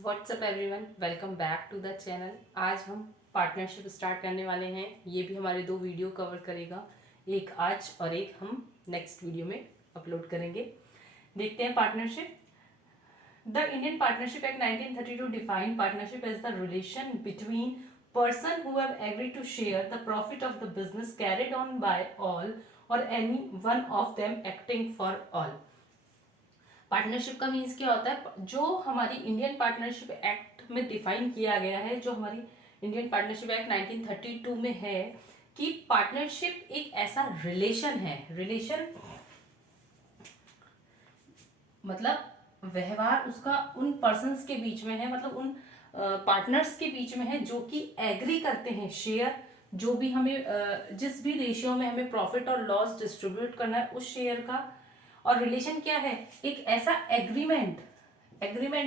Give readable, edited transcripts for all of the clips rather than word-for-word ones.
WhatsApp everyone, welcome back to the channel. आज हम partnership start करने वाले हैं। ये भी हमारे दो वीडियो कवर करेगा, एक आज और एक हम नेक्स्ट वीडियो में अपलोड करेंगे। देखते हैं partnership. The Indian partnership act 1932 define partnership as the relation between person who have agreed to share the profit of the business carried on by all or any one of them acting for all। Partnership का means क्या होता है? जो हमारी Indian partnership act में define किया गया है, जो हमारी इंडियन पार्टनरशिप एक्ट 1932 में है कि पार्टनरशिप एक ऐसा रिलेशन है। रिलेशन मतलब व्यवहार उसका उन पर्सन्स के बीच में है, मतलब उन पार्टनर्स के बीच में है जो कि एग्री करते हैं शेयर, जो भी हमें जिस भी रेशियो में हमें प्रॉफिट और लॉस डिस्ट्रीब्यूट करना है उस शेयर का। और रिलेशन क्या है? एक ऐसा एग्रीमेंट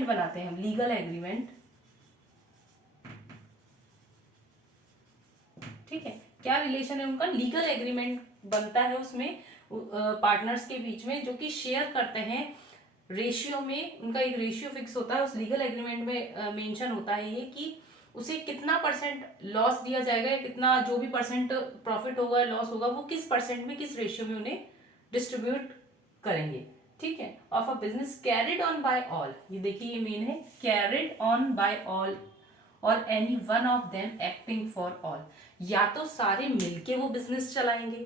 बनाते हैं हम, लीगल एग्रीमेंट। ठीक है, क्या रिलेशन है उनका? लीगल एग्रीमेंट बनता है उसमें पार्टनर्स के बीच में, जो कि शेयर करते हैं। रेशियो में उनका एक रेशियो फिक्स होता है, उस लीगल एग्रीमेंट में मेंशन होता है ये कि उसे कितना परसेंट लॉस दिया जाएगा या कितना जो भी परसेंट प्रॉफिट होगा लॉस होगा वो किस परसेंट में किस रेशियो में उन्हें डिस्ट्रीब्यूट करेंगे। ठीक है, of a business carried on by all. ये देखिए, ये मेन है, कैरिड ऑन बाय ऑल और any one of them acting for all. या तो सारे मिलके वो बिजनेस चलाएंगे,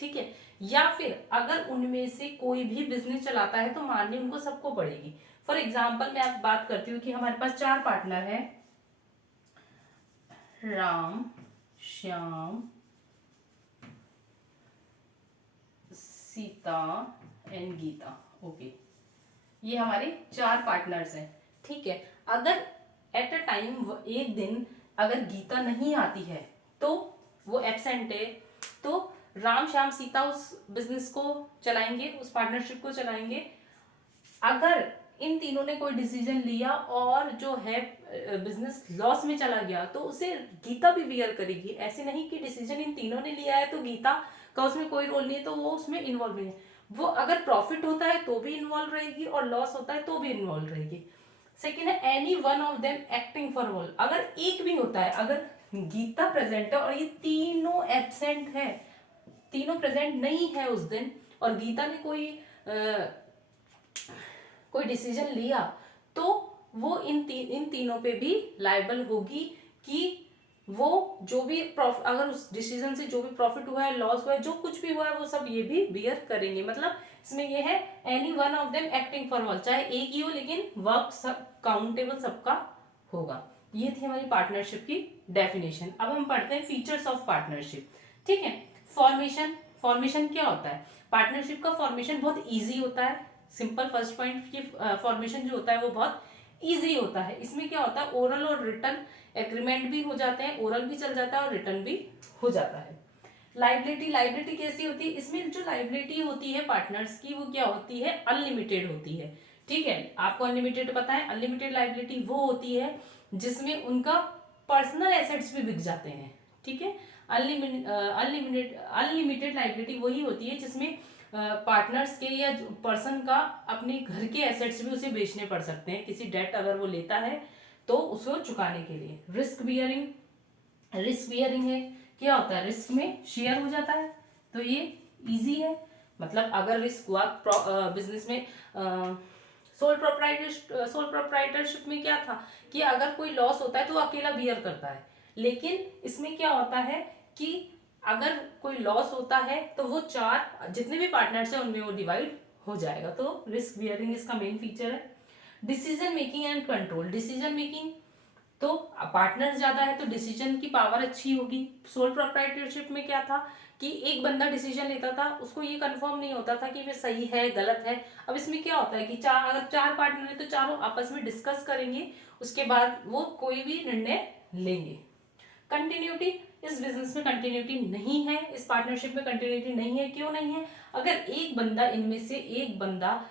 ठीक है, या फिर अगर उनमें से कोई भी बिजनेस चलाता है तो माननी उनको सबको पड़ेगी। फॉर एग्जाम्पल मैं आप बात करती हूँ कि हमारे पास 4 पार्टनर हैं, राम, श्याम, सीता एंड गीता। ओके, ये हमारे 4 पार्टनर्स हैं। ठीक है, अगर एट अ टाइम एक दिन अगर गीता नहीं आती है तो वो एब्सेंट है, तो राम, श्याम, सीता उस बिजनेस को चलाएंगे, उस पार्टनरशिप को चलाएंगे। अगर इन तीनों ने कोई डिसीजन लिया और जो है बिजनेस लॉस में चला गया तो उसे गीता भी बियर करेगी। ऐसे नहीं कि डिसीजन इन तीनों ने लिया है तो गीता का उसमें कोई रोल नहीं है तो वो उसमें इन्वॉल्व नहीं है। वो अगर प्रॉफिट होता है तो भी इन्वॉल्व रहेगी और लॉस होता है तो भी इन्वॉल्व रहेगी। सेकेंड है any one of them acting for all. अगर एक भी होता है, अगर गीता प्रेजेंट है और ये तीनों एब्सेंट है, तीनों प्रेजेंट नहीं है उस दिन, और गीता ने कोई डिसीजन लिया तो वो इन तीनों पे भी लायबल होगी कि वो जो भी अगर उस डिसीजन से जो भी प्रॉफिट हुआ है, लॉस हुआ है, जो कुछ भी हुआ है वो सब ये भी बियर करेंगे। मतलब इसमें ये है any one of them acting for all, चाहे एक ही हो लेकिन वर्क सब काउंटेबल सबका होगा। ये थी हमारी पार्टनरशिप की डेफिनेशन। अब हम पढ़ते हैं फीचर्स ऑफ पार्टनरशिप। ठीक है, फॉर्मेशन क्या होता है? पार्टनरशिप का फॉर्मेशन बहुत ईजी होता है। सिंपल फर्स्ट पॉइंट की फॉर्मेशन जो होता है वो बहुत ईजी होता है। इसमें क्या होता है, ओरल और रिटर्न एग्रीमेंट भी हो जाते हैं, ओरल भी चल जाता है और रिटर्न भी हो जाता है। लाइबिलिटी कैसी होती है? इसमें जो लाइबिलिटी होती है पार्टनर्स की वो क्या होती है? अनलिमिटेड होती है। ठीक है, आपको अनलिमिटेड पता है। अनलिमिटेड लाइबिलिटी वो होती है जिसमें उनका पर्सनल एसेट्स भी बिक जाते हैं। ठीक है, अनलिमिटेड लाइबिलिटी वही होती है जिसमें पार्टनर्स के या पर्सन का अपने घर के एसेट्स भी उसे बेचने पड़ सकते हैं, किसी डेट अगर वो लेता है तो उसको चुकाने के लिए। रिस्क बियरिंग है, क्या होता है? रिस्क में शेयर हो जाता है तो ये इजी है। मतलब अगर रिस्क हुआ बिजनेस में, सोल प्रोप्राइटरशिप में क्या था कि अगर कोई लॉस होता है तो वो अकेला बियर करता है, लेकिन इसमें क्या होता है कि अगर कोई लॉस होता है तो वो 4 जितने भी पार्टनर्स हैं उनमें वो डिवाइड हो जाएगा। तो रिस्क बियरिंग इसका मेन फीचर है। Decision making and control. Decision making तो पार्टनर ज्यादा है तो डिसीजन की पावर अच्छी होगी। सोल प्रोप्राइटरशिप में क्या था कि एक बंदा डिसीजन लेता था, उसको ये कंफर्म नहीं होता था कि वे सही है गलत है। अब इसमें क्या होता है कि अगर 4 पार्टनर है तो चारों आपस में डिस्कस करेंगे, उसके बाद वो कोई भी निर्णय लेंगे। कंटिन्यूटी, इस बिजनेस में कंटिन्यूटी नहीं है, इस पार्टनरशिप में कंटिन्यूटी नहीं है। क्यों नहीं है? अगर एक बंदा, इनमें से एक बंदा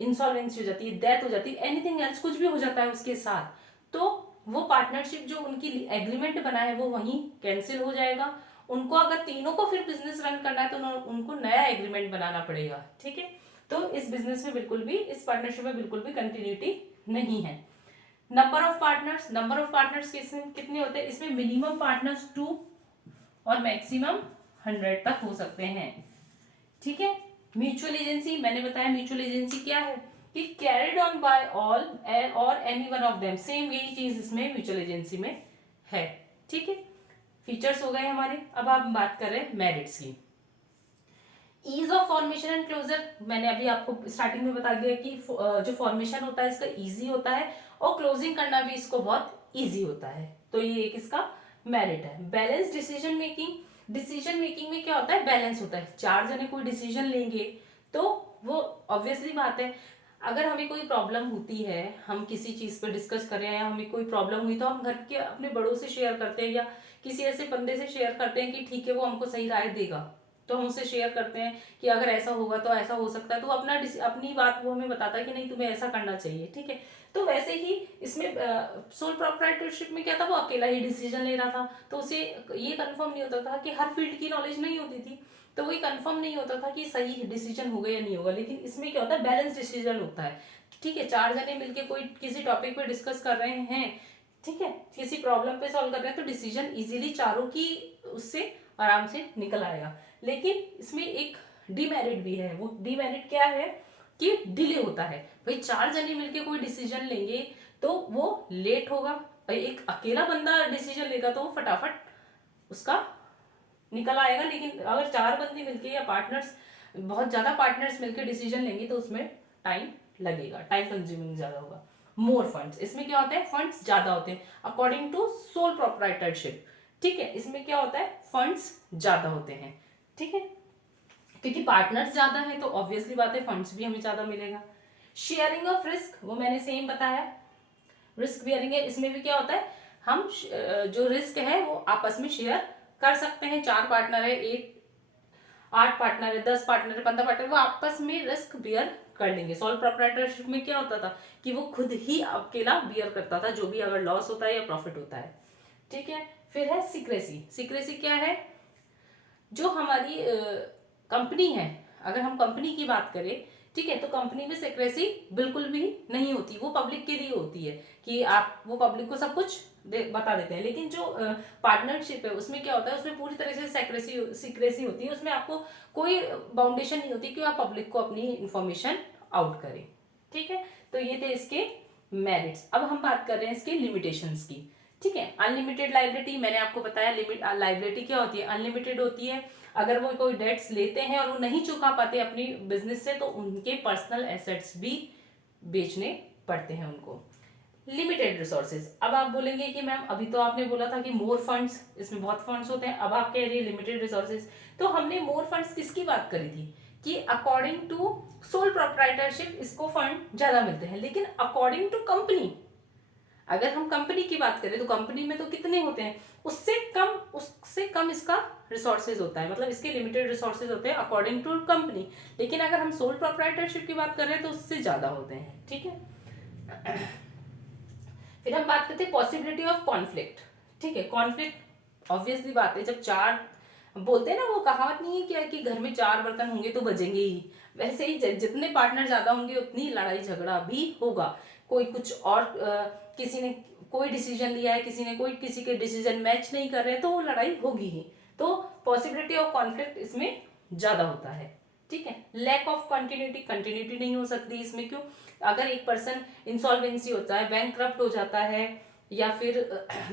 इंसॉल्वेंसी हो जाती है, डेथ हो जाती है, एनीथिंग एल्स कुछ भी हो जाता है उसके साथ, तो वो पार्टनरशिप जो उनकी एग्रीमेंट बना है वो वहीं कैंसिल हो जाएगा। उनको अगर तीनों को फिर बिजनेस रन करना है तो उनको नया एग्रीमेंट बनाना पड़ेगा। ठीक है, तो इस बिजनेस में बिल्कुल भी, इस पार्टनरशिप में बिल्कुल भी कंटिन्यूटी नहीं है। नंबर ऑफ पार्टनर्स कितने होते हैं इसमें? मिनिमम पार्टनर्स 2 और मैक्सिमम 100 तक हो सकते हैं। ठीक है। म्यूचुअल एजेंसी, मैंने बताया म्यूचुअल एजेंसी क्या है कि कैरिड ऑन बाय ऑल और any one of them, same यही चीज इसमें म्यूचुअल एजेंसी में है। ठीक है, फीचर्स हो गए हमारे। अब आप बात कर रहे हैं मेरिट्स की। Ease of formation and closure, मैंने अभी आपको स्टार्टिंग में बता दिया कि जो फॉर्मेशन होता है इसका इजी होता है और क्लोजिंग करना भी इसको बहुत इजी होता है, तो ये एक इसका मेरिट है। Balance decision making, decision making में क्या होता है? बैलेंस होता है। 4 जने कोई डिसीजन लेंगे तो वो ऑब्वियसली बात है, अगर हमें कोई प्रॉब्लम होती है, हम किसी चीज पर डिस्कस कर रहे हैं, हमें कोई प्रॉब्लम हुई तो हम घर के अपने बड़ों से शेयर करते हैं या किसी ऐसे बंदे से शेयर करते हैं कि ठीक है वो हमको सही राय देगा, तो हम उससे शेयर करते हैं कि अगर ऐसा होगा तो ऐसा हो सकता है, तो अपनी बात वो हमें बताता है कि नहीं तुम्हें ऐसा करना चाहिए। ठीक है, तो वैसे ही इसमें सोल प्रोप्राइटरशिप में क्या था, वो अकेला ही डिसीजन ले रहा था, तो उसे ये कंफर्म नहीं होता था कि हर फील्ड की नॉलेज नहीं होती थी, तो वही कंफर्म नहीं होता था कि सही डिसीजन होगा या नहीं होगा। लेकिन इसमें क्या होता है? बैलेंस डिसीजन होता है। ठीक है, 4 जने मिलके कोई किसी टॉपिक पे डिस्कस कर रहे हैं, ठीक है, किसी प्रॉब्लम पे सॉल्व कर रहे हैं, तो डिसीजन इजीली चारों की उससे आराम से निकल आएगा। लेकिन इसमें एक डीमेरिट भी है। वो डीमेरिट क्या है कि डिले होता है। भाई 4 जने मिलके कोई डिसीजन लेंगे तो वो लेट होगा, भाई एक अकेला बंदा डिसीजन लेगा तो वो फटाफट उसका निकल आएगा। लेकिन अगर 4 बंदे मिलके या पार्टनर्स, बहुत ज्यादा पार्टनर्स मिलके डिसीजन लेंगे तो उसमें टाइम लगेगा, टाइम कंज्यूमिंग ज्यादा होगा। मोर फंड्स, इसमें क्या होता है? फंड्स ज्यादा होते हैं अकॉर्डिंग टू सोल प्रोप्राइटरशिप। ठीक है, इसमें क्या होता है? फंड्स ज्यादा होते हैं। ठीक है, क्योंकि पार्टनर्स ज्यादा है तो ऑब्वियसली बात है फंड्स भी हमें ज्यादा मिलेगा। शेयरिंग ऑफ रिस्क, वो मैंने सेम बताया, रिस्क बेयरिंग है। इसमें भी क्या होता है? हम जो रिस्क है वो आपस में शेयर कर सकते हैं। 4 पार्टनर है, 8 पार्टनर है, 10 पार्टनर है, 15 पार्टनर, वो आपस में रिस्क बियर कर लेंगे। सोल प्रोप्राइटरशिप में क्या होता था कि वो खुद ही अकेला बियर करता था जो भी अगर लॉस होता है या प्रॉफिट होता है। ठीक है, फिर है सीक्रेसी। सीक्रेसी क्या है? जो हमारी कंपनी है, अगर हम कंपनी की बात करें, ठीक है, तो कंपनी में सीक्रेसी बिल्कुल भी नहीं होती, वो पब्लिक के लिए होती है कि आप वो पब्लिक को सब कुछ बता देते हैं। लेकिन जो पार्टनरशिप है उसमें क्या होता है? उसमें पूरी तरह से सीक्रेसी होती है, उसमें आपको कोई बाउंडेशन नहीं होती कि आप पब्लिक को अपनी इंफॉर्मेशन आउट करें। ठीक है, तो ये थे इसके मेरिट्स। अब हम बात कर रहे हैं इसके लिमिटेशंस की। ठीक है, अनलिमिटेड लाइबिलिटी, मैंने आपको बताया लाइबिलिटी क्या होती है? अनलिमिटेड होती है। अगर वो कोई डेट्स लेते हैं और वो नहीं चुका पाते अपनी बिजनेस से तो उनके पर्सनल एसेट्स भी बेचने पड़ते हैं उनको। लिमिटेड रिसोर्सेज, अब आप बोलेंगे कि मैम अभी तो आपने बोला था कि मोर फंड्स, इसमें बहुत फंड्स होते हैं, अब आप कह रही है लिमिटेड रिसोर्सेज, तो हमने मोर फंड्स किसकी बात करी थी कि अकॉर्डिंग टू सोल प्रोप्राइटरशिप इसको फंड ज्यादा मिलते हैं, लेकिन अकॉर्डिंग टू कंपनी, अगर हम कंपनी की बात करें तो कंपनी में तो कितने होते हैं? उससे कम इसका रिसोर्सेज होता है, मतलब इसके लिमिटेड रिसोर्सेज होते हैं अकॉर्डिंग टू कंपनी। लेकिन अगर हम सोल प्रोप्राइटरशिप की बात कर रहे हैं तो उससे ज्यादा होते हैं। ठीक है, फिर हम बात करते हैं पॉसिबिलिटी ऑफ कॉन्फ्लिक्ट। ठीक है, कॉन्फ्लिक्ट ऑब्वियसली बात है, जब 4 बोलते हैं ना, वो कहावत नहीं है क्या कि घर में 4 बर्तन होंगे तो बजेंगे ही, वैसे ही जितने पार्टनर ज्यादा होंगे उतनी लड़ाई झगड़ा भी होगा। कोई कुछ और किसी ने कोई डिसीजन लिया है, किसी ने कोई, किसी के डिसीजन मैच नहीं कर रहे हैं तो वो लड़ाई होगी ही। तो पॉसिबिलिटी ऑफ कॉन्फ्लिक्ट इसमें ज्यादा होता है। ठीक है, लैक ऑफ कंटिन्यूटी, कंटिन्यूटी नहीं हो सकती इसमें। क्यों? अगर एक पर्सन इंसॉल्वेंसी होता है, बैंकक्रप्ट हो जाता है या फिर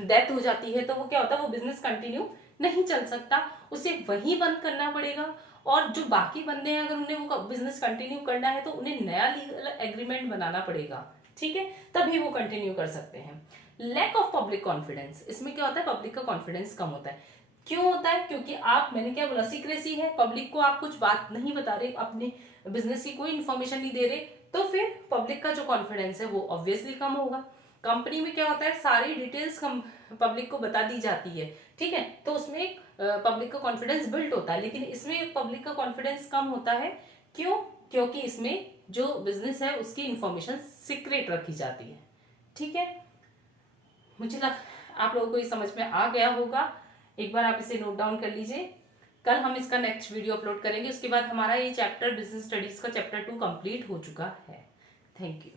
डेथ हो जाती है तो वो क्या होता है? वो बिजनेस कंटिन्यू नहीं चल सकता, उसे वहीं बंद करना पड़ेगा। और जो बाकी बंदे हैं अगर उन्हें वो बिजनेस कंटिन्यू करना है तो उन्हें नया लीगल एग्रीमेंट बनाना पड़ेगा। ठीक है, तभी वो कंटिन्यू कर सकते हैं। लैक ऑफ पब्लिक कॉन्फिडेंस, इसमें क्या होता है? पब्लिक का कॉन्फिडेंस कम होता है। क्यों होता है? क्योंकि आप, मैंने क्या बोला, सीक्रेसी है, पब्लिक को आप कुछ बात नहीं बता रहे, अपने बिजनेस की कोई इंफॉर्मेशन नहीं दे रहे, तो फिर पब्लिक का जो कॉन्फिडेंस है वो ऑब्वियसली कम होगा। कंपनी में क्या होता है? सारी डिटेल्स पब्लिक को बता दी जाती है। ठीक है, तो उसमें पब्लिक का कॉन्फिडेंस बिल्ड होता है। लेकिन इसमें पब्लिक का कॉन्फिडेंस कम होता है। क्यों? क्योंकि इसमें जो बिजनेस है उसकी इंफॉर्मेशन सीक्रेट रखी जाती है। ठीक है, मुझे लग आप लोगों को ये समझ में आ गया होगा। एक बार आप इसे नोट डाउन कर लीजिए। कल हम इसका नेक्स्ट वीडियो अपलोड करेंगे, उसके बाद हमारा ये चैप्टर बिजनेस स्टडीज का चैप्टर 2 कंप्लीट हो चुका है। Thank you.